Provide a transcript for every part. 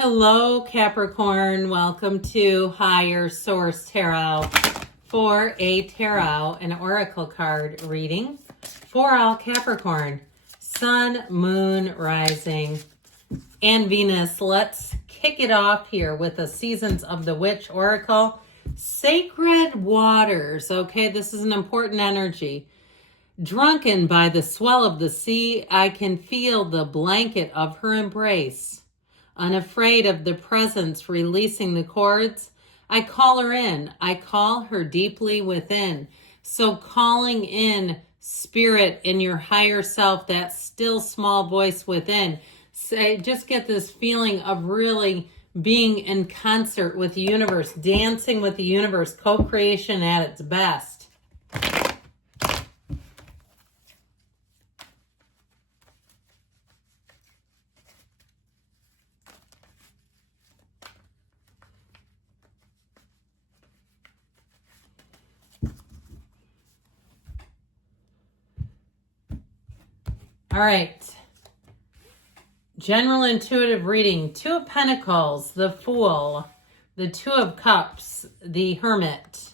Hello, Capricorn. Welcome to Higher Source Tarot for a tarot and oracle card reading for all Capricorn. Sun, Moon, Rising, and Venus. Let's kick it off here with the Seasons of the Witch Oracle. Sacred waters. Okay, this is an important energy. Drunken by the swell of the sea, I can feel the blanket of her embrace. Unafraid of the presence releasing the cords, I call her in. I call her deeply within. So calling in spirit in your higher self, that still small voice within. Just get this feeling of really being in concert with the universe, dancing with the universe, co-creation at its best. All right. General intuitive reading. Two of Pentacles, the Fool, the Two of Cups, the Hermit,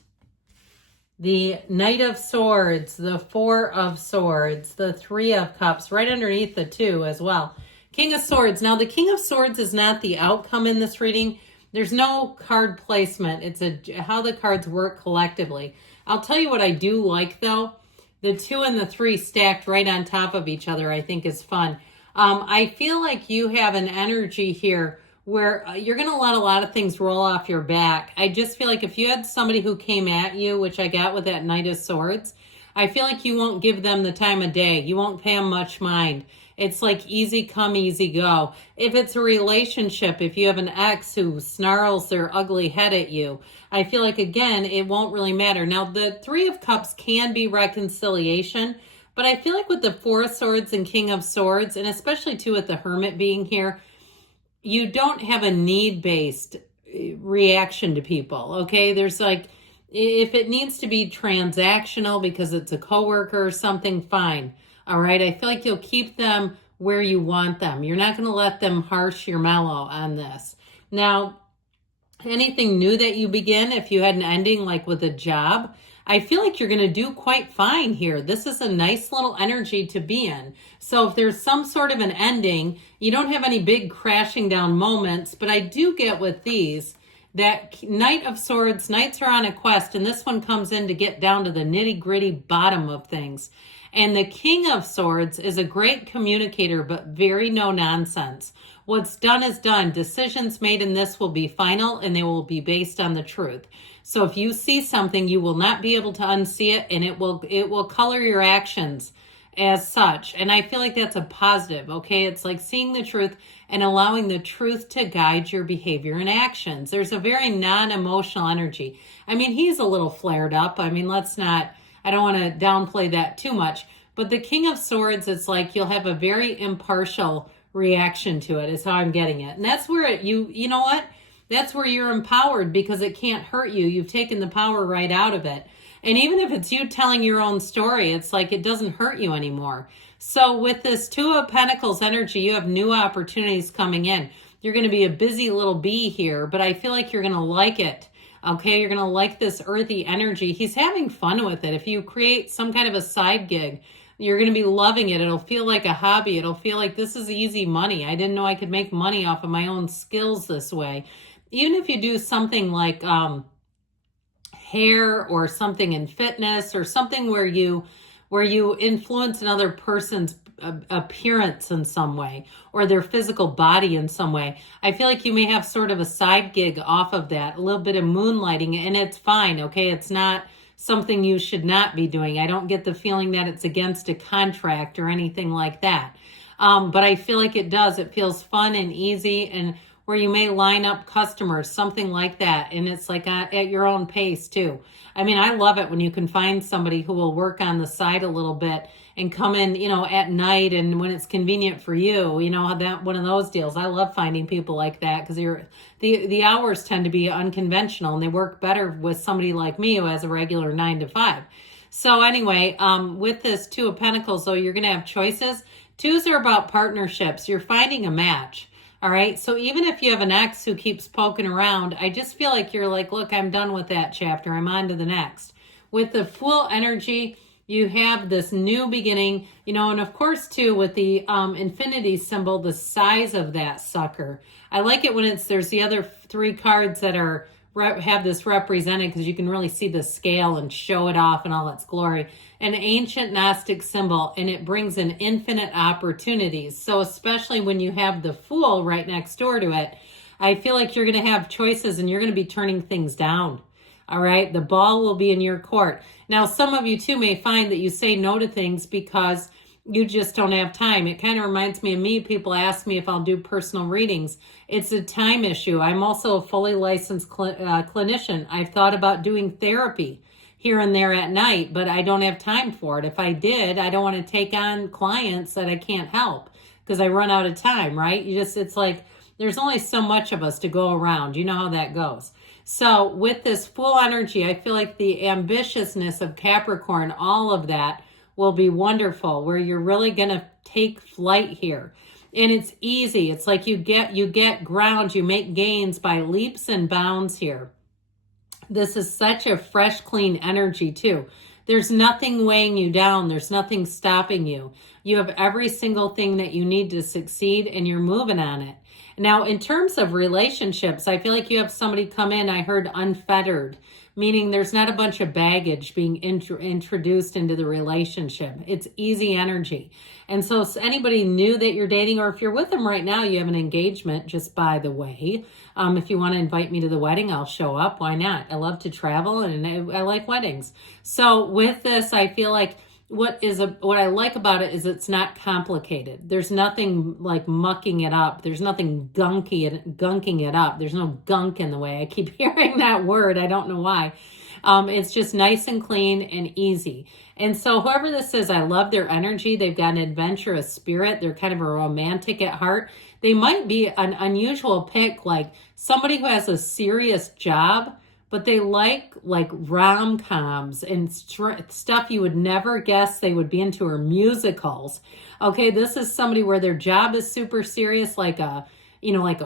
the Knight of Swords, the Four of Swords, the Three of Cups, right underneath the Two as well. King of Swords. Now, the King of Swords is not the outcome in this reading. There's no card placement. It's how the cards work collectively. I'll tell you what I do like, though. The 2 and the 3 stacked right on top of each other, I think, is fun. I feel like you have an energy here where you're going to let a lot of things roll off your back. I just feel like if you had somebody who came at you, which I got with that Knight of Swords, I feel like you won't give them the time of day. You won't pay them much mind. It's like easy come, easy go. If it's a relationship, if you have an ex who snarls their ugly head at you, I feel like, again, it won't really matter. Now, the Three of Cups can be reconciliation, but I feel like with the Four of Swords and King of Swords, and especially too with the Hermit being here, you don't have a need-based reaction to people, okay? There's like, if it needs to be transactional because it's a coworker or something, fine. All right, I feel like you'll keep them where you want them. You're not going to let them harsh your mellow on this. Now, anything new that you begin, if you had an ending like with a job, I feel like you're going to do quite fine here. This is a nice little energy to be in. So if there's some sort of an ending, you don't have any big crashing down moments, but I do get with these that Knight of Swords, Knights are on a quest, and this one comes in to get down to the nitty-gritty bottom of things. And the King of Swords is a great communicator, but very no-nonsense. What's done is done. Decisions made in this will be final, and they will be based on the truth. So if you see something, you will not be able to unsee it, and it will color your actions as such. And I feel like that's a positive, okay? It's like seeing the truth and allowing the truth to guide your behavior and actions. There's a very non-emotional energy. I mean, he's a little flared up. I mean, I don't want to downplay that too much. But the King of Swords, it's like you'll have a very impartial reaction to it, is how I'm getting it. And that's where you know what? That's where you're empowered because it can't hurt you. You've taken the power right out of it. And even if it's you telling your own story, it's like it doesn't hurt you anymore. So with this Two of Pentacles energy, you have new opportunities coming in. You're going to be a busy little bee here, but I feel like you're going to like it. Okay, you're going to like this earthy energy. He's having fun with it. If you create some kind of a side gig, you're going to be loving it. It'll feel like a hobby. It'll feel like this is easy money. I didn't know I could make money off of my own skills this way. Even if you do something like hair or something in fitness or something where you influence another person's appearance in some way or their physical body in some way, I feel like you may have sort of a side gig off of that, a little bit of moonlighting, and it's fine, okay? It's not something you should not be doing. I don't get the feeling that it's against a contract or anything like that. But I feel like it does. It feels fun and easy, and where you may line up customers, something like that. And it's like at your own pace too. I mean, I love it when you can find somebody who will work on the side a little bit and come in, at night and when it's convenient for you, that one of those deals. I love finding people like that because the hours tend to be unconventional and they work better with somebody like me who has a regular 9 to 5. So anyway, with this Two of Pentacles, though, you're going to have choices. Twos are about partnerships. You're finding a match. All right. So even if you have an ex who keeps poking around, I just feel like you're like, look, I'm done with that chapter. I'm on to the next. With the Fool energy, you have this new beginning, and of course, too, with the infinity symbol, the size of that sucker. I like it when there's the other 3 cards that have this represented, because you can really see the scale and show it off in all its glory. An ancient Gnostic symbol, and it brings in infinite opportunities. So especially when you have the Fool right next door to it, I feel like you're going to have choices and you're going to be turning things down. All right. The ball will be in your court. Now, some of you too may find that you say no to things because you just don't have time. It kind of reminds me of me. People ask me if I'll do personal readings. It's a time issue. I'm also a fully licensed clinician. I've thought about doing therapy here and there at night, but I don't have time for it. If I did, I don't want to take on clients that I can't help because I run out of time, right? It's like there's only so much of us to go around. You know how that goes. So with this Fool energy, I feel like the ambitiousness of Capricorn, all of that will be wonderful, where you're really going to take flight here. And it's easy. It's like you get ground, you make gains by leaps and bounds here. This is such a fresh, clean energy too. There's nothing weighing you down. There's nothing stopping you. You have every single thing that you need to succeed, and you're moving on it. Now, in terms of relationships, I feel like you have somebody come in, I heard unfettered, meaning there's not a bunch of baggage being introduced into the relationship. It's easy energy. And so anybody new that you're dating, or if you're with them right now, you have an engagement, just by the way. If you want to invite me to the wedding, I'll show up. Why not? I love to travel and I like weddings. So with this, I feel like what I like about it is it's not complicated. There's nothing like mucking it up. There's nothing gunking it up. There's no gunk in the way. I keep hearing that word. I don't know why. It's just nice and clean and easy. And so whoever this is, I love their energy. They've got an adventurous spirit. They're kind of a romantic at heart. They might be an unusual pick, like somebody who has a serious job, but they like rom-coms and stuff you would never guess they would be into, or musicals. Okay, this is somebody where their job is super serious, like a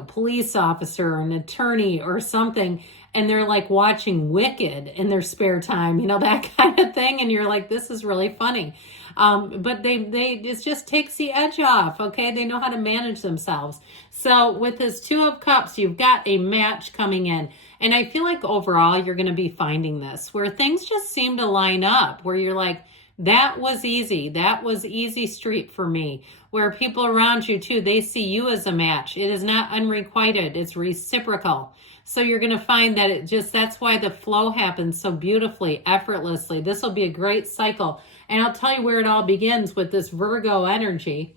police officer or an attorney or something, and they're like watching Wicked in their spare time, that kind of thing. And you're like, this is really funny. But it just takes the edge off. Okay. They know how to manage themselves. So with this 2 of Cups, you've got a match coming in. And I feel like overall, you're going to be finding this where things just seem to line up, where you're like, that was easy. That was easy street for me. Where people around you too, they see you as a match. It is not unrequited. It's reciprocal. So you're going to find that that's why the flow happens so beautifully, effortlessly. This will be a great cycle. And I'll tell you where it all begins with this Virgo energy.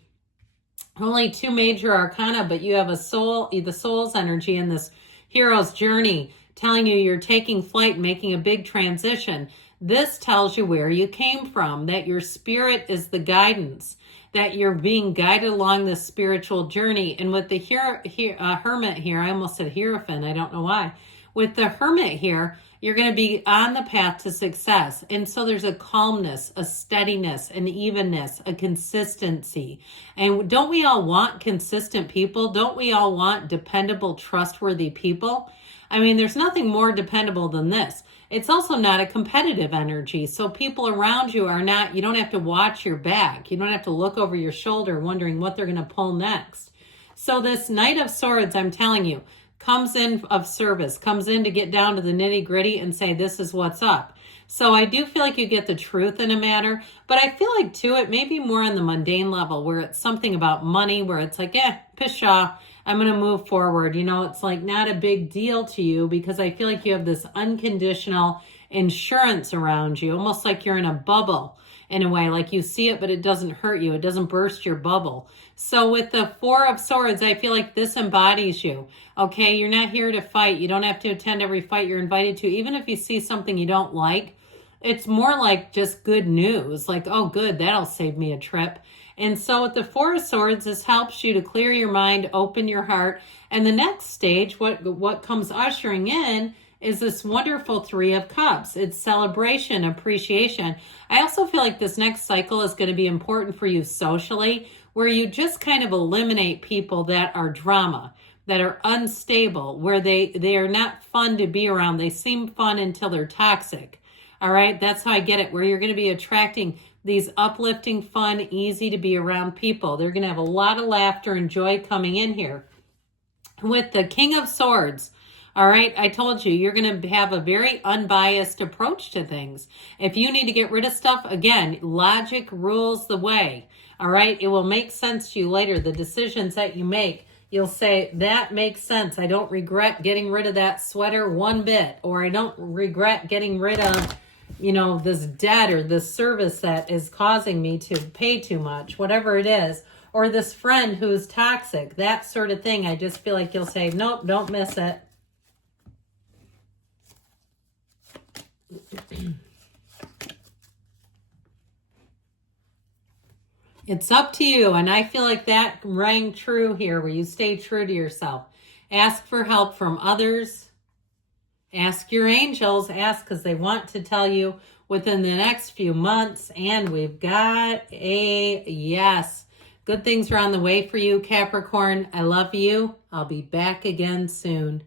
Only 2 major arcana, but you have the soul's energy in this hero's journey, telling you you're taking flight, making a big transition. This tells you where you came from, that your spirit is the guidance, that you're being guided along this spiritual journey. And with the Hermit here, I almost said Hierophant, I don't know why. With the Hermit here, you're going to be on the path to success. And so there's a calmness, a steadiness, an evenness, a consistency. And don't we all want consistent people? Don't we all want dependable, trustworthy people? I mean, there's nothing more dependable than this. It's also not a competitive energy. So people around you are not, you don't have to watch your back. You don't have to look over your shoulder wondering what they're going to pull next. So this Knight of Swords, I'm telling you, comes in of service, comes in to get down to the nitty gritty and say, this is what's up. So I do feel like you get the truth in a matter, but I feel like too, it may be more on the mundane level where it's something about money, where it's like, pshaw, I'm going to move forward. It's like not a big deal to you because I feel like you have this unconditional insurance around you, almost like you're in a bubble in a way, like you see it, but it doesn't hurt you. It doesn't burst your bubble. So with the 4 of Swords, I feel like this embodies you. Okay, you're not here to fight. You don't have to attend every fight you're invited to. Even if you see something you don't like, it's more like just good news. Like, oh, good, that'll save me a trip. And so with the 4 of Swords, this helps you to clear your mind, open your heart. And the next stage, what comes ushering in is this wonderful 3 of Cups. It's celebration, appreciation. I also feel like this next cycle is going to be important for you socially, where you just kind of eliminate people that are drama, that are unstable, where they are not fun to be around. They seem fun until they're toxic. All right, that's how I get it, where you're going to be attracting these uplifting, fun, easy to be around people. They're going to have a lot of laughter and joy coming in here. With the King of Swords, all right, I told you, you're going to have a very unbiased approach to things. If you need to get rid of stuff, again, logic rules the way. All right, it will make sense to you later. The decisions that you make, you'll say, that makes sense. I don't regret getting rid of that sweater one bit, or I don't regret getting rid of, you know, this debt or this service that is causing me to pay too much, whatever it is, or this friend who's toxic, that sort of thing. I just feel like you'll say, nope, don't miss it. It's up to you, and I feel like that rang true here, where you stay true to yourself. Ask for help from others. Ask your angels. Ask because they want to tell you within the next few months, and we've got a yes. Good things are on the way for you, Capricorn. I love you. I'll be back again soon.